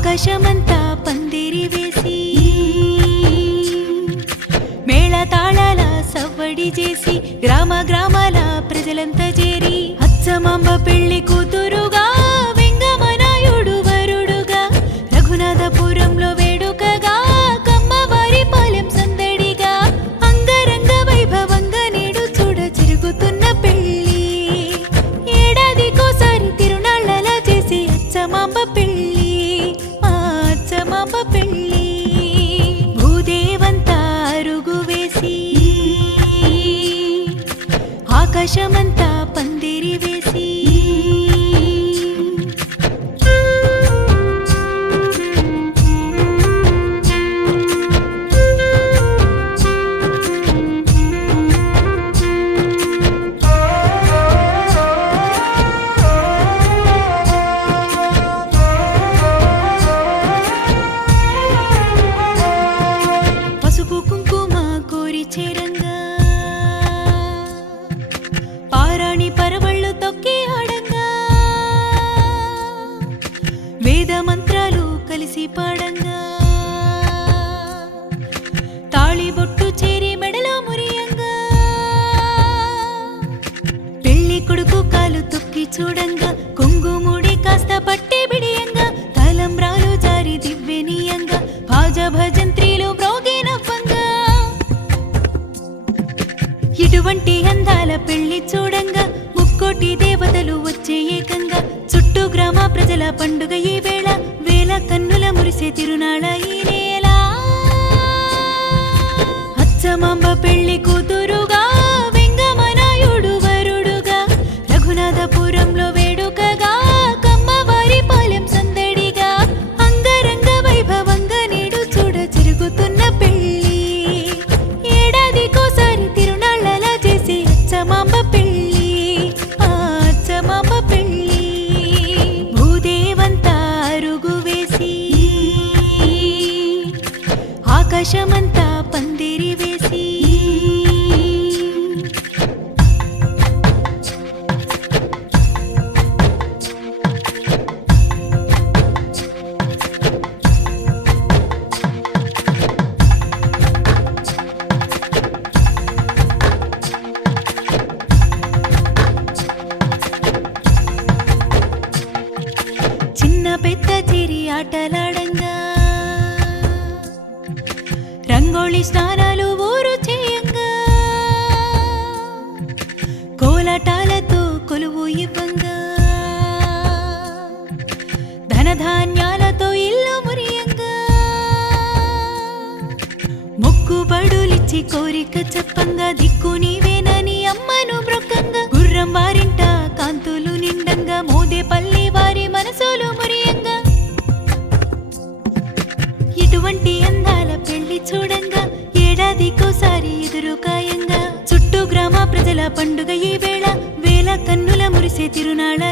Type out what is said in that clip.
ఆకాశమంతా పందిరి వేసి మేళతాళాల సవ్వడి చేసి గ్రామ గ్రామాల ప్రజలంతా చేరి అచ్చమాంబ పెళ్ళి ఆకాశమంతా పాడంగా. తాళి చేరి మెడలో మురియంగా. పెళ్ళి కొడుకు కాలు తొక్కి చూడంగా. కొంగుముడి కాస్త పట్టి బిడియంగా. తలంబ్రాలు జారి దివ్యనీయంగా. భాజ భజంత్రీలు మ్రోగినవ్వంగా ఇటువంటి అందాల పెళ్ళి చూడంగా. ముక్కోటి దేవతలు వచ్చే ఏకంగా. చుట్టూ గ్రామ ప్రజల పండుగ పెళ్ళి కూతురుగా వెంగమనాయుడు వరుడుగా రఘునాథపురంలో వేడుకగా కమ్మవారి పాలెం సందడిగా అంగరంగ వైభవంగా నేడు చూడ జరుగుతున్న పెళ్ళి ఏడాదికోసారి తిరునాళ్ళలా చేసి అచ్చమాంబ పెళ్ళి ఆ అచ్చమాంబ పెళ్ళి భూదేవంతా అరుగు వేసి ఆకాశమంతా తడి స్నానాలు ఊరు చేయంగా. కోలాటాలతో కొలువు ఇవ్వంగా. ధనధాన్యాలతో ఇల్లు మురియంగా. ముక్కుబడులిచ్చి కోరిక చెప్పంగా దిక్కు నీవేనని అమ్మను బ్రొక్కంగా. గుర్రం వారింట కాంతులు నిండంగా మోదేపల్లి వారి మనసులు మురియంగా. ఇటువంటి పండుగ ఈ వేళ వేల కన్నుల మురిసే తిరునాళ